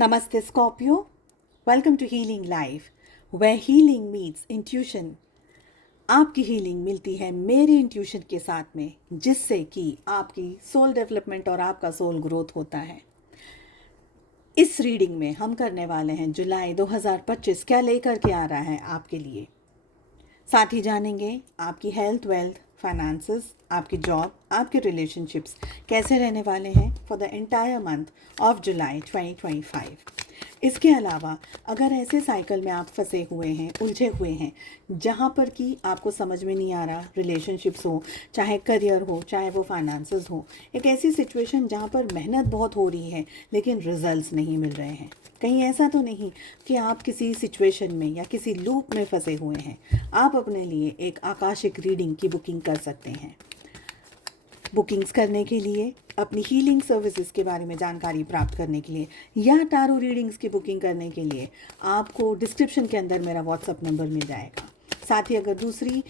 Namaste Scorpio. Welcome to Healing Life, where healing meets intuition. आपकी healing मिलती है मेरे इंट्यूशन के साथ में, जिससे कि आपकी सोल डेवलपमेंट और आपका सोल ग्रोथ होता है। इस रीडिंग में हम करने वाले हैं जुलाई 2025 क्या लेकर के आ रहा है आपके लिए। साथ ही जानेंगे आपकी हेल्थ, वेल्थ, फाइनेंसेस, आपकी जॉब, आपके रिलेशनशिप्स कैसे रहने वाले हैं for the entire month of July 2025। इसके अलावा अगर ऐसे साइकिल में आप फंसे हुए हैं, उलझे हुए हैं, जहाँ पर कि आपको समझ में नहीं आ रहा, रिलेशनशिप्स हो, चाहे करियर हो, चाहे वो फाइनेंसेस हो, एक ऐसी सिचुएशन जहाँ पर मेहनत बहुत हो रही है लेकिन रिजल्ट्स नहीं मिल रहे हैं, कहीं ऐसा तो नहीं कि आप किसी सिचुएशन में या किसी लूप में फंसे हुए हैं, आप अपने लिए एक आकाशिक रीडिंग की बुकिंग कर सकते हैं। बुकिंग्स करने के लिए, अपनी हीलिंग सर्विसेज के बारे में जानकारी प्राप्त करने के लिए या टारो रीडिंग्स की बुकिंग करने के लिए आपको डिस्क्रिप्शन के अंदर मेरा व्हाट्सअप नंबर मिल जाएगा। साथ ही अगर दूसरी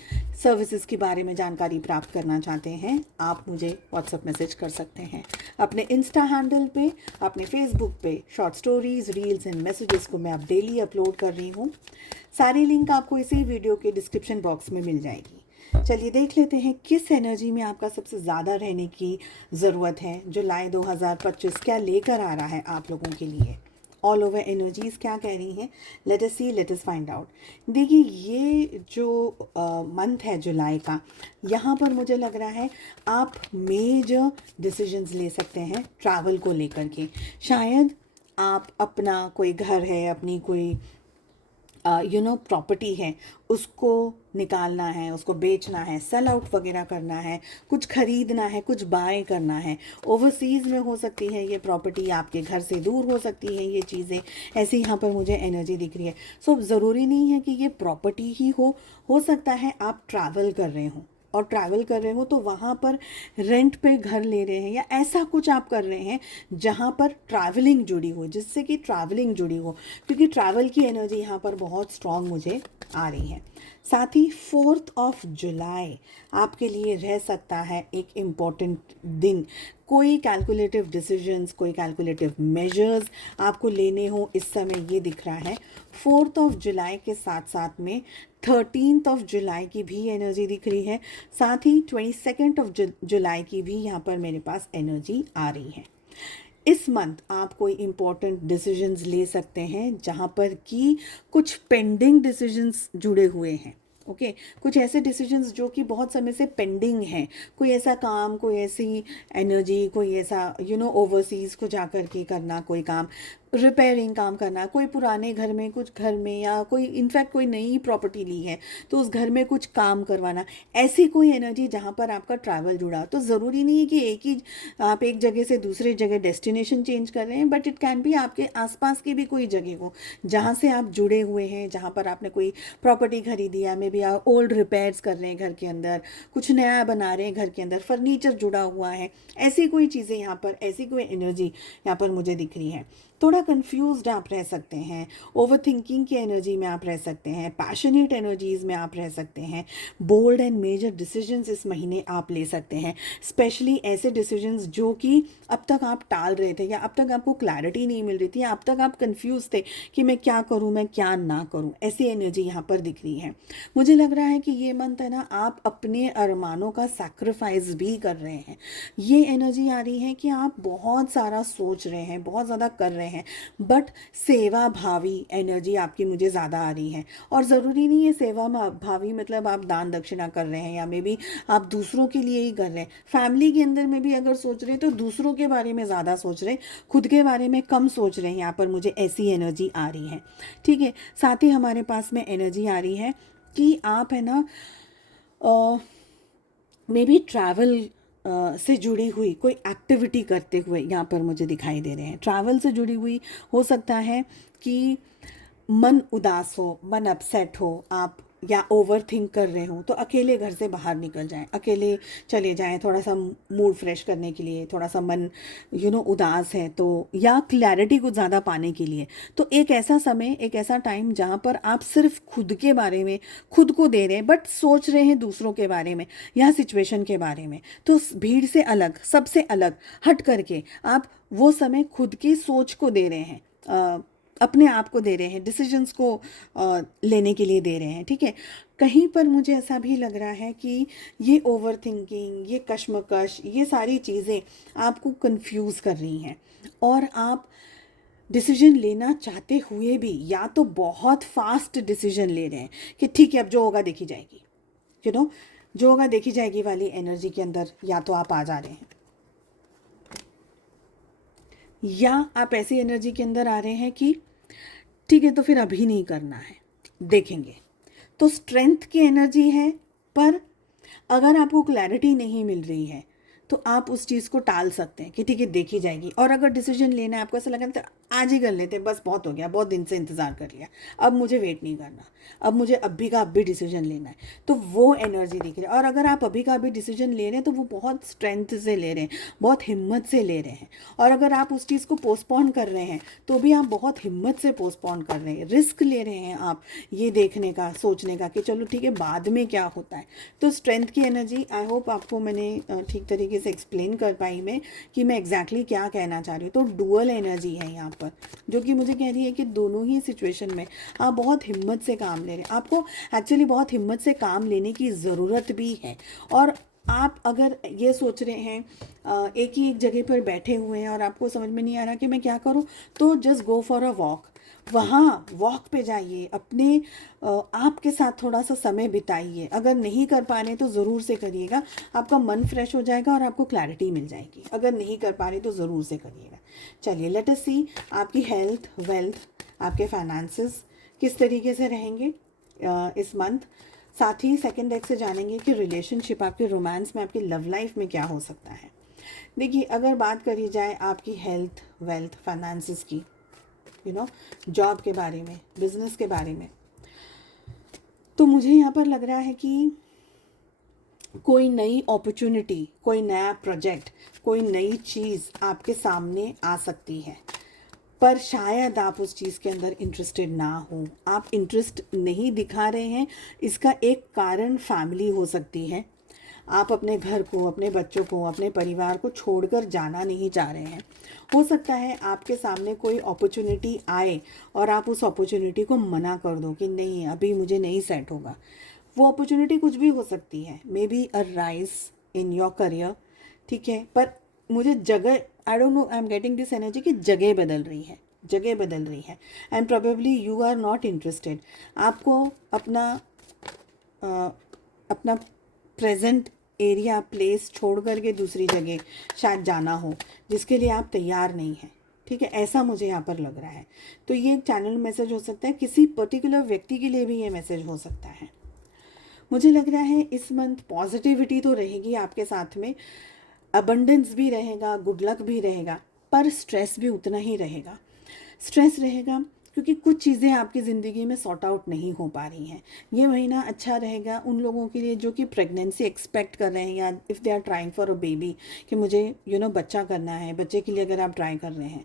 सर्विसेज के बारे में जानकारी प्राप्त करना चाहते हैं, आप मुझे व्हाट्सअप मैसेज कर सकते हैं। अपने इंस्टा हैंडल पे, अपने फेसबुक पे short stories, reels and messages को मैं अब डेली अपलोड कर रही हूँ। सारी लिंक आपको इसी वीडियो के डिस्क्रिप्शन बॉक्स में मिल जाएगी। चलिए देख लेते हैं किस एनर्जी में आपका सबसे ज़्यादा रहने की ज़रूरत है। जुलाई 2025 क्या लेकर आ रहा है आप लोगों के लिए, ऑल ओवर एनर्जीज क्या कह रही हैं। लेट अस सी, लेट अस फाइंड आउट। देखिए, ये जो मंथ है जुलाई का, यहाँ पर मुझे लग रहा है आप मेजर डिसीजंस ले सकते हैं ट्रैवल को लेकर के। शायद आप अपना कोई घर है, अपनी कोई प्रॉपर्टी है, उसको निकालना है, उसको बेचना है, सेल आउट वगैरह करना है, कुछ खरीदना है, कुछ बाय करना है। ओवरसीज़ में हो सकती है ये प्रॉपर्टी, आपके घर से दूर हो सकती है ये चीज़ें। ऐसे यहाँ पर मुझे एनर्जी दिख रही है। सो ज़रूरी नहीं है कि ये प्रॉपर्टी ही हो सकता है आप ट्रैवल कर रहे हो, और ट्रैवल कर रहे हो तो वहाँ पर रेंट पे घर ले रहे हैं या ऐसा कुछ आप कर रहे हैं जहाँ पर ट्रैवलिंग जुड़ी हो, जिससे कि ट्रैवलिंग जुड़ी हो, क्योंकि ट्रैवल की एनर्जी यहाँ पर बहुत स्ट्रांग मुझे आ रही है। साथ ही 4 जुलाई आपके लिए रह सकता है एक इम्पॉर्टेंट दिन। कोई कैलकुलेटिव डिसीजंस, कोई कैलकुलेटिव मेजर्स आपको लेने हो, इस समय ये दिख रहा है। 4 जुलाई के साथ साथ में 13 जुलाई की भी एनर्जी दिख रही है। साथ ही 22 जुलाई की भी यहाँ पर मेरे पास एनर्जी आ रही है। इस मंथ आप कोई इम्पोर्टेंट डिसीजंस ले सकते हैं जहाँ पर कि कुछ पेंडिंग डिसीजंस जुड़े हुए हैं। ओके, कुछ ऐसे डिसीजंस जो कि बहुत समय से पेंडिंग हैं। कोई ऐसा काम, कोई ऐसी एनर्जी, कोई ऐसा ओवरसीज़ को जा कर के करना, कोई काम, रिपेयरिंग काम करना, कोई पुराने घर में, कुछ घर में, या कोई इनफैक्ट कोई नई प्रॉपर्टी ली है तो उस घर में कुछ काम करवाना। ऐसी कोई एनर्जी जहाँ पर आपका ट्रैवल जुड़ा। तो ज़रूरी नहीं है कि आप एक जगह से दूसरे जगह डेस्टिनेशन चेंज कर रहे हैं, बट इट कैन बी आपके आसपास की भी कोई जगह हो जहाँ से आप जुड़े हुए हैं, जहाँ पर आपने कोई प्रॉपर्टी खरीदी है, मे बी आप ओल्ड रिपेयर्स कर रहे हैं घर के अंदर, कुछ नया बना रहे हैं घर के अंदर, फर्नीचर जुड़ा हुआ है। ऐसी कोई चीज़ें यहाँ पर, ऐसी कोई एनर्जी यहाँ पर मुझे दिख रही है। थोड़ा कंफ्यूज्ड आप रह सकते हैं, ओवर थिंकिंग की एनर्जी में आप रह सकते हैं, पैशनेट एनर्जीज में आप रह सकते हैं। बोल्ड एंड मेजर डिसीजंस इस महीने आप ले सकते हैं, स्पेशली ऐसे डिसीजंस जो कि अब तक आप टाल रहे थे, या अब तक आपको क्लैरिटी नहीं मिल रही थी, या अब तक आप कंफ्यूज थे कि मैं क्या करूं, मैं क्या ना करूं। ऐसी एनर्जी यहाँ पर दिख रही है। मुझे लग रहा है कि ये मंथ है ना, आप अपने अरमानों का सैक्रिफाइस भी कर रहे हैं। ये एनर्जी आ रही है कि आप बहुत सारा सोच रहे हैं, बहुत ज़्यादा कर रहे हैं, बट सेवा भावी एनर्जी आपकी मुझे ज़्यादा आ रही है। और ज़रूरी नहीं है सेवा भावी मतलब आप दान दक्षिणा कर रहे हैं, या मे बी आप दूसरों के लिए ही कर रहे हैं। फैमिली के अंदर में भी अगर सोच रहे हैं तो दूसरों के बारे में ज़्यादा सोच रहे हैं, खुद के बारे में कम सोच रहे हैं। यहाँ पर मुझे ऐसी एनर्जी आ रही है। ठीक है, साथ ही हमारे पास में एनर्जी आ रही है कि आप है ना मे बी ट्रैवल से जुड़ी हुई कोई एक्टिविटी करते हुए यहाँ पर मुझे दिखाई दे रहे हैं। ट्रैवल से जुड़ी हुई हो सकता है कि मन उदास हो, मन अपसेट हो आप, या ओवर थिंक कर रहे हो, तो अकेले घर से बाहर निकल जाएं, अकेले चले जाएं, थोड़ा सा मूड फ्रेश करने के लिए, थोड़ा सा मन उदास है तो, या क्लैरिटी को ज़्यादा पाने के लिए। तो एक ऐसा समय, एक ऐसा टाइम जहाँ पर आप सिर्फ खुद के बारे में खुद को दे रहे हैं, बट सोच रहे हैं दूसरों के बारे में या सिचुएशन के बारे में। तो भीड़ से अलग, सबसे अलग हट करके आप वो समय खुद की सोच को दे रहे हैं, अपने आप को दे रहे हैं, डिसीजंस को लेने के लिए दे रहे हैं, ठीक है। कहीं पर मुझे ऐसा भी लग रहा है कि ये ओवर थिंकिंग, ये कश्मकश, ये सारी चीज़ें आपको कंफ्यूज कर रही हैं, और आप डिसीजन लेना चाहते हुए भी या तो बहुत फास्ट डिसीजन ले रहे हैं कि ठीक है अब जो होगा देखी जाएगी, यू नो, जो होगा देखी जाएगी वाली एनर्जी के अंदर या तो आप आ जा रहे हैं, या आप ऐसी एनर्जी के अंदर आ रहे हैं कि ठीक है तो फिर अभी नहीं करना है, देखेंगे। तो स्ट्रेंथ की एनर्जी है, पर अगर आपको क्लैरिटी नहीं मिल रही है तो आप उस चीज़ को टाल सकते हैं कि ठीक है देखी जाएगी। और अगर डिसीजन लेना है, आपको ऐसा लगा तो आज ही कर लेते हैं, बस बहुत हो गया, बहुत दिन से इंतज़ार कर लिया, अब मुझे वेट नहीं करना, अब मुझे अभी का अभी डिसीजन लेना है, तो वो एनर्जी दिख रही है। और अगर आप अभी का अभी डिसीजन ले रहे हैं तो वो बहुत स्ट्रेंथ से ले रहे हैं, बहुत हिम्मत से ले रहे हैं। और अगर आप उस चीज़ को पोस्टपोन कर रहे हैं तो भी आप बहुत हिम्मत से पोस्टपोन कर रहे हैं, रिस्क ले रहे हैं आप ये देखने का, सोचने का कि चलो ठीक है बाद में क्या होता है। तो स्ट्रेंथ की एनर्जी, आई होप आपको मैंने ठीक तरीके से एक्सप्लेन कर पाई मैं कि मैं एग्जैक्टली क्या कहना चाह रही हूँ। तो डुअल एनर्जी है यहाँ पर, जो कि मुझे कह रही है कि दोनों ही सिचुएशन में आप बहुत हिम्मत से काम ले रहे हैं। आपको एक्चुअली बहुत हिम्मत से काम लेने की ज़रूरत भी है। और आप अगर ये सोच रहे हैं एक ही एक जगह पर बैठे हुए हैं और आपको समझ में नहीं आ रहा कि मैं क्या करूं, तो just go for a walk, वहाँ वॉक पे जाइए, अपने आप के साथ थोड़ा सा समय बिताइए। अगर नहीं कर पा रहे तो ज़रूर से करिएगा, आपका मन फ्रेश हो जाएगा और आपको क्लैरिटी मिल जाएगी। अगर नहीं कर पा रहे तो ज़रूर से करिएगा। चलिए लेट अस सी आपकी हेल्थ, वेल्थ, आपके फाइनेंसेस किस तरीके से रहेंगे इस मंथ। साथ ही सेकेंड डेक से जानेंगे कि रिलेशनशिप, आपके रोमांस में, आपकी लव लाइफ में क्या हो सकता है। देखिए अगर बात करी जाए आपकी हेल्थ, वेल्थ, फाइनेंसेस की, जॉब के बारे में, बिजनेस के बारे में, तो मुझे यहाँ पर लग रहा है कि कोई नई अपॉर्चुनिटी, कोई नया प्रोजेक्ट, कोई नई चीज़ आपके सामने आ सकती है, पर शायद आप उस चीज़ के अंदर इंटरेस्टेड ना हो। आप इंटरेस्ट नहीं दिखा रहे हैं, इसका एक कारण फैमिली हो सकती है। आप अपने घर को, अपने बच्चों को, अपने परिवार को छोड़कर जाना नहीं चाह रहे हैं। हो सकता है आपके सामने कोई अपॉर्चुनिटी आए और आप उस अपॉर्चुनिटी को मना कर दो कि नहीं अभी मुझे नहीं सेट होगा। वो अपॉर्चुनिटी कुछ भी हो सकती है, may be a rise in your career, ठीक है। पर मुझे जगह, I don't know, I am getting this energy कि जगह बदल रही है, जगह बदल रही है, and probably you are not interested. आपको अपना प्रेजेंट एरिया, प्लेस छोड़ करके दूसरी जगह शायद जाना हो, जिसके लिए आप तैयार नहीं हैं, ठीक है, ऐसा मुझे यहाँ पर लग रहा है। तो ये चैनल मैसेज हो सकता है, किसी पर्टिकुलर व्यक्ति के लिए भी ये मैसेज हो सकता है। मुझे लग रहा है इस मंथ पॉजिटिविटी तो रहेगी आपके साथ में, अबंडेंस भी रहेगा, गुड लक भी रहेगा, पर स्ट्रेस भी उतना ही रहेगा। स्ट्रेस रहेगा क्योंकि कुछ चीज़ें आपकी ज़िंदगी में सॉर्ट आउट नहीं हो पा रही हैं। ये महीना अच्छा रहेगा उन लोगों के लिए जो कि प्रेगनेंसी एक्सपेक्ट कर रहे हैं, या if they are trying for a baby, कि मुझे बच्चा करना है, बच्चे के लिए अगर आप ट्राई कर रहे हैं,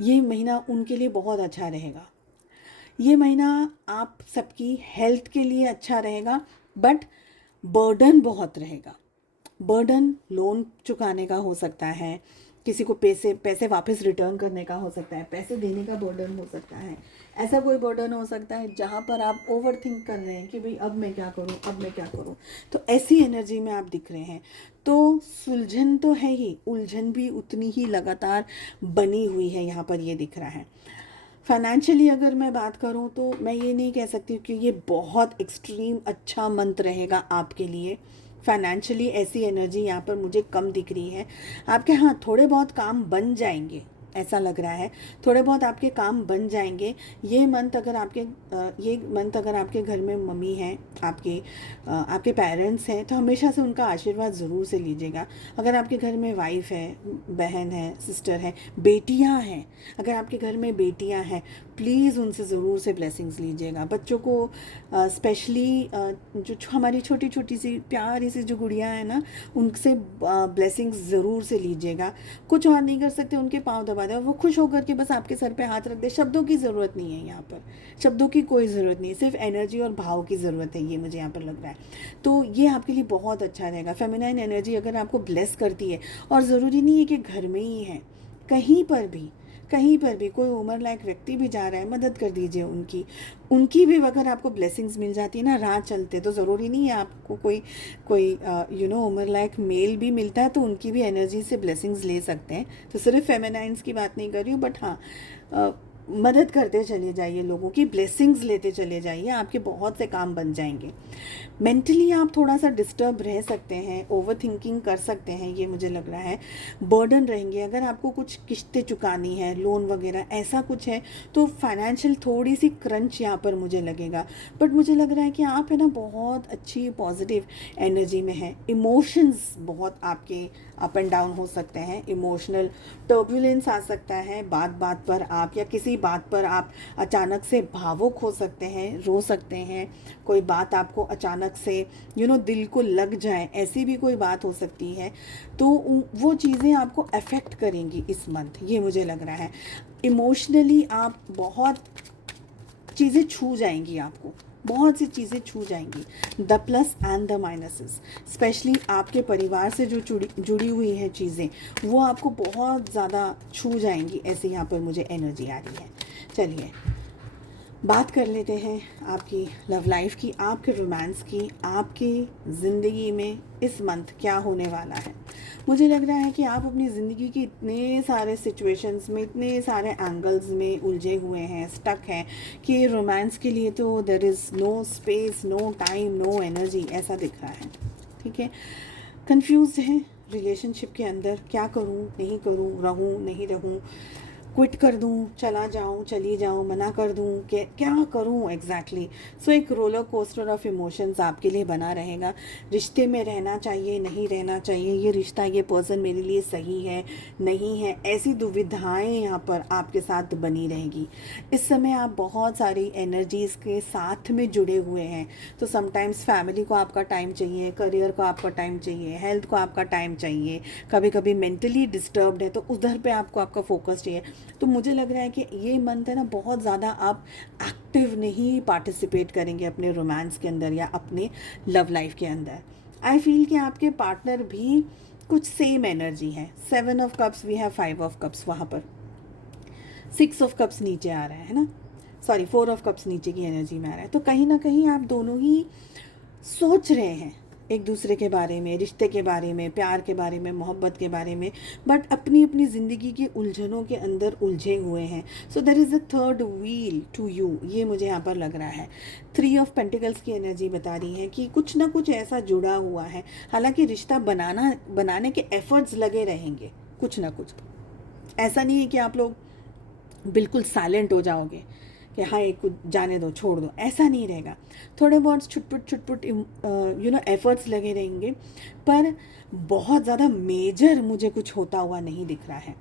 ये महीना उनके लिए बहुत अच्छा रहेगा। ये महीना आप सबकी हेल्थ के लिए अच्छा रहेगा, बट बर्डन बहुत रहेगा। बर्डन लोन चुकाने का हो सकता है, किसी को पैसे वापस रिटर्न करने का हो सकता है, पैसे देने का बर्डन हो सकता है, ऐसा कोई बर्डन हो सकता है जहाँ पर आप ओवर थिंक कर रहे हैं कि भाई अब मैं क्या करूँ, अब मैं क्या करूँ। तो ऐसी एनर्जी में आप दिख रहे हैं। तो सुलझन तो है ही, उलझन भी उतनी ही लगातार बनी हुई है, यहाँ पर ये दिख रहा है। फाइनेंशियली अगर मैं बात करूं तो मैं ये नहीं कह सकती कि ये बहुत एक्सट्रीम अच्छा मंथ रहेगा आपके लिए। फाइनेंशियली ऐसी एनर्जी यहाँ पर मुझे कम दिख रही है। आपके हाँ थोड़े बहुत काम बन जाएंगे, ऐसा लग रहा है, थोड़े बहुत आपके काम बन जाएंगे। ये मंथ अगर आपके घर में मम्मी हैं, आपके पेरेंट्स हैं, तो हमेशा से उनका आशीर्वाद ज़रूर से लीजिएगा। अगर आपके घर में वाइफ है, बहन है, सिस्टर है, बेटियां हैं, अगर आपके घर में बेटियां हैं, प्लीज़ उनसे ज़रूर से ब्लेसिंग्स लीजिएगा। बच्चों को स्पेशली जो हमारी छोटी छोटी सी प्यारी सी जो गुड़ियाँ हैं ना, उनसे ब्लेसिंग्स ज़रूर से लीजिएगा। कुछ और नहीं कर सकते, उनके पाँव दबा दें और वो खुश होकर के बस आपके सर पे हाथ रख दे। शब्दों की ज़रूरत नहीं है यहाँ पर, शब्दों की कोई ज़रूरत नहीं है, सिर्फ एनर्जी और भाव की ज़रूरत है, ये मुझे यहाँ पर लग रहा है। तो ये आपके लिए बहुत अच्छा रहेगा। फेमिनाइन एनर्जी अगर आपको ब्लेस करती है, और ज़रूरी नहीं है कि घर में ही है, कहीं पर भी, कहीं पर भी कोई उम्र लायक व्यक्ति भी जा रहा है, मदद कर दीजिए उनकी भी अगर आपको ब्लेसिंग्स मिल जाती है ना राह चलते, तो ज़रूरी नहीं है आपको कोई कोई उम्र लायक मेल भी मिलता है तो उनकी भी एनर्जी से ब्लेसिंग्स ले सकते हैं। तो सिर्फ फेमिनाइंस की बात नहीं कर रही हूँ, बट हाँ, मदद करते चले जाइए, लोगों की ब्लेसिंग्स लेते चले जाइए, आपके बहुत से काम बन जाएंगे। मेंटली आप थोड़ा सा डिस्टर्ब रह सकते हैं, ओवर थिंकिंग कर सकते हैं, ये मुझे लग रहा है। बर्डन रहेंगे, अगर आपको कुछ किस्तें चुकानी है, लोन वगैरह ऐसा कुछ है, तो फाइनेंशियल थोड़ी सी क्रंच यहाँ पर मुझे लगेगा। बट मुझे लग रहा है कि आप है ना बहुत अच्छी पॉजिटिव एनर्जी में हैं। इमोशंस बहुत आपके अप एंड डाउन हो सकते हैं, इमोशनल टर्बुलेंस आ सकता है, बात बात पर आप या किसी बात पर आप अचानक से भावुक हो सकते हैं, रो सकते हैं, कोई बात आपको अचानक से दिल को लग जाए, ऐसी भी कोई बात हो सकती है। तो वो चीज़ें आपको अफेक्ट करेंगी इस मंथ, ये मुझे लग रहा है। इमोशनली आप बहुत चीज़ें छू जाएंगी, आपको बहुत सी चीज़ें छू जाएंगी। The plus and the minuses, specially आपके परिवार से जो जुड़ी हुई हैं चीज़ें, वो आपको बहुत ज़्यादा छू जाएंगी, ऐसे यहाँ पर मुझे एनर्जी आ रही है। चलिए बात कर लेते हैं आपकी लव लाइफ की, आपके रोमांस की, आपकी ज़िंदगी में इस मंथ क्या होने वाला है। मुझे लग रहा है कि आप अपनी ज़िंदगी के इतने सारे सिचुएशंस में, इतने सारे एंगल्स में उलझे हुए हैं, स्टक हैं, कि रोमांस के लिए तो there is no space, no time, no energy, ऐसा दिख रहा है। ठीक है, कंफ्यूज हैं रिलेशनशिप के अंदर, क्या करूं, नहीं करूं, रहूं, नहीं रहूं, क्विट कर दूं, चला जाऊं, चली जाऊं, मना कर दूं, क्या करूं एग्जैक्टली। सो एक रोलर कोस्टर ऑफ इमोशंस आपके लिए बना रहेगा। रिश्ते में रहना चाहिए, नहीं रहना चाहिए, ये रिश्ता, ये पर्सन मेरे लिए सही है, नहीं है, ऐसी दुविधाएं यहाँ पर आपके साथ बनी रहेगी। इस समय आप बहुत सारी एनर्जीज़ के साथ में जुड़े हुए हैं। तो समटाइम्स फैमिली को आपका टाइम चाहिए, करियर को आपका टाइम चाहिए, हेल्थ को आपका टाइम चाहिए, कभी कभी मेंटली डिस्टर्ब्ड है तो उधर पे आपका फोकस चाहिए। तो मुझे लग रहा है कि ये मंथ है ना, बहुत ज़्यादा आप एक्टिव नहीं पार्टिसिपेट करेंगे अपने रोमांस के अंदर या अपने लव लाइफ के अंदर। आई फील कि आपके पार्टनर भी कुछ सेम एनर्जी है। 7 of cups, we have 5 of cups, वहाँ पर 6 ऑफ कप्स नीचे आ रहा है ना, सॉरी 4 ऑफ कप्स नीचे की एनर्जी में आ रहा है। तो कहीं ना कहीं आप दोनों ही सोच रहे हैं एक दूसरे के बारे में, रिश्ते के बारे में, प्यार के बारे में, मोहब्बत के बारे में, बट अपनी अपनी ज़िंदगी के उलझनों के अंदर उलझे हुए हैं। So there is a third wheel to you, ये मुझे यहाँ पर लग रहा है। 3 ऑफ पेंटिकल्स की एनर्जी बता रही है कि कुछ ना कुछ ऐसा जुड़ा हुआ है। हालांकि रिश्ता बनाने के एफर्ट्स लगे रहेंगे, कुछ ना कुछ। ऐसा नहीं है कि आप लोग बिल्कुल साइलेंट हो जाओगे कि हाँ एक जाने दो, छोड़ दो, ऐसा नहीं रहेगा। थोड़े बहुत छुटपुट एफर्ट्स लगे रहेंगे, पर बहुत ज़्यादा मेजर मुझे कुछ होता हुआ नहीं दिख रहा है।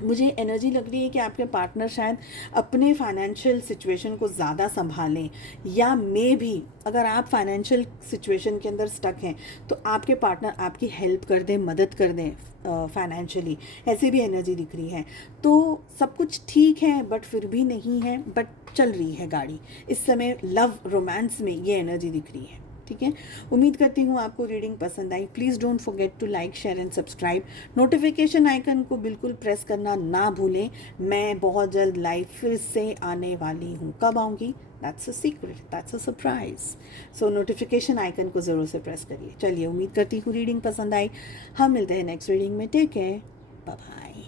मुझे एनर्जी लग रही है कि आपके पार्टनर शायद अपने फाइनेंशियल सिचुएशन को ज़्यादा संभालें, या मे भी अगर आप फाइनेंशियल सिचुएशन के अंदर स्टक हैं तो आपके पार्टनर आपकी हेल्प कर दें, मदद कर दें फाइनेंशियली, ऐसी भी एनर्जी दिख रही है। तो सब कुछ ठीक है बट फिर भी नहीं है, बट चल रही है गाड़ी इस समय लव रोमांस में, ये एनर्जी दिख रही है। ठीक है, उम्मीद करती हूँ आपको रीडिंग पसंद आई। Please don't forget to like, share and subscribe. Notification icon को बिल्कुल प्रेस करना ना भूलें। मैं बहुत जल्द लाइव फिर से आने वाली हूँ। कब आऊँगी, that's a secret, that's a surprise. So notification icon को ज़रूर से प्रेस करिए। चलिए, उम्मीद करती हूँ रीडिंग पसंद आई। हम मिलते हैं नेक्स्ट रीडिंग में। Take care, bye bye.